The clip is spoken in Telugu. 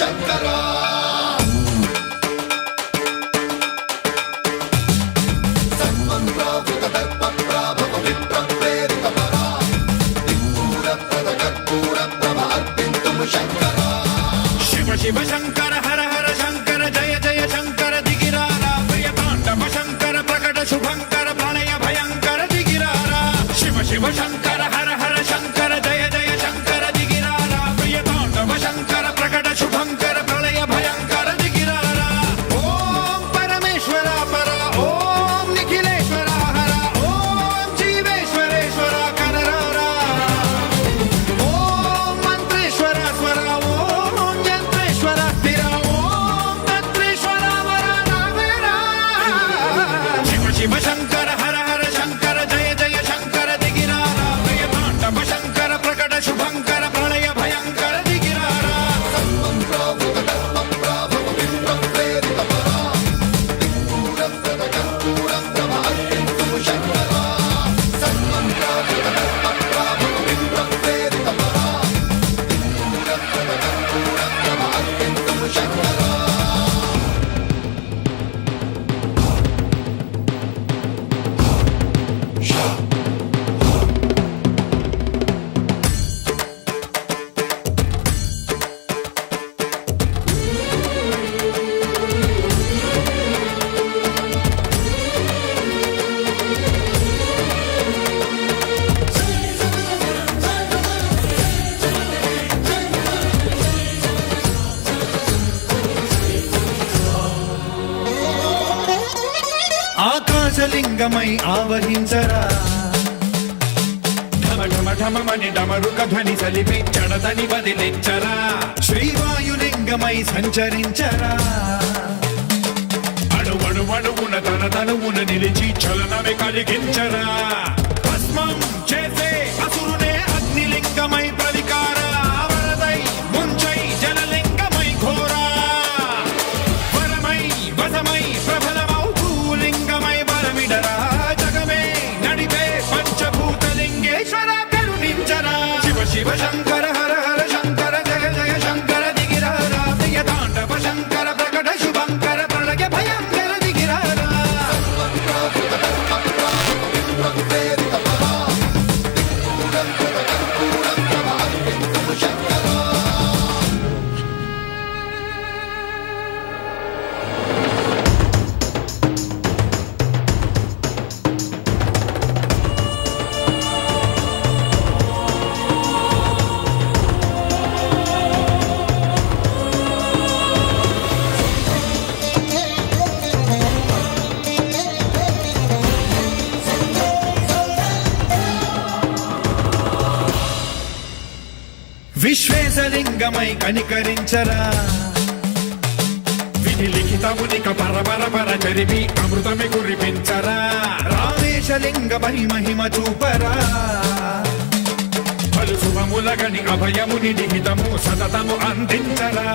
శంకరా శివ శివ శంకర హర హర శంకర జయ జయ శంకర దిగిరారా ప్రియ తాండవ శంకర ప్రకట శుభంకర ప్రళయ భయంకర దిగిరారా శివ శివ శంకర హర హర శంకర జయ జయ శంకర దిగిరారా ప్రియ తాండవ శంకర ప్రకట శుభంకర ప్రళయ భయంకర దిగిరారా ఓం పరమేశ్వర పర ఓం నిఖిలేశ్వర హర ఓం జీవేశ్వరేశ్వర కనరారా ఓం మంత్రేశ్వర స్వర ఓం యంత్రేశ్వర స్థిర ఓం తంత్రేశ్వర వర నావేరా శివ శివ శంకర హర హర శంకర జయ జయ శంకర దిగిరారా ప్రియ తాండవ శంకర ప్రకట శుభంకర ప్రళయ భయంకర దిగిరారా ఆకాశలింగమై ఆవహించరా ఢమ ఢమ ఢమమని డమరుక ధ్వని సలిపి చడదని వదిలించరా శ్రీవాయులింగమై సంచరించరా అణువణువున తన తనువున నిలిచి చలనమే కలిగించరా భస్మం చేసే అసురునే అగ్నిలింగమై ప్రవికార వరదై ముంచై జలలింగమై ఘోరా వరమై వసమై ప్రబలమౌ భూలింగమై బలమిడరా జగమే నడిపే పంచభూతలింగేశ్వర కరుణించరా శివ శివ శంకర హర హర శంకర జయ జయ శంకర దిగిరారా ప్రియ తాండవ శంకర ప్రకట శుభంకర ప్రళయ భయంకర దిగిరారా విశ్వేశలింగమై కనికరించరా విధి లిఖితమునిక పరపర పర చరివి అమృతమి కురిపించరా రామేశలింగమై మహిమ చూపరా పలు శుభములగని అభయముని నిహితము సతతము అందించరా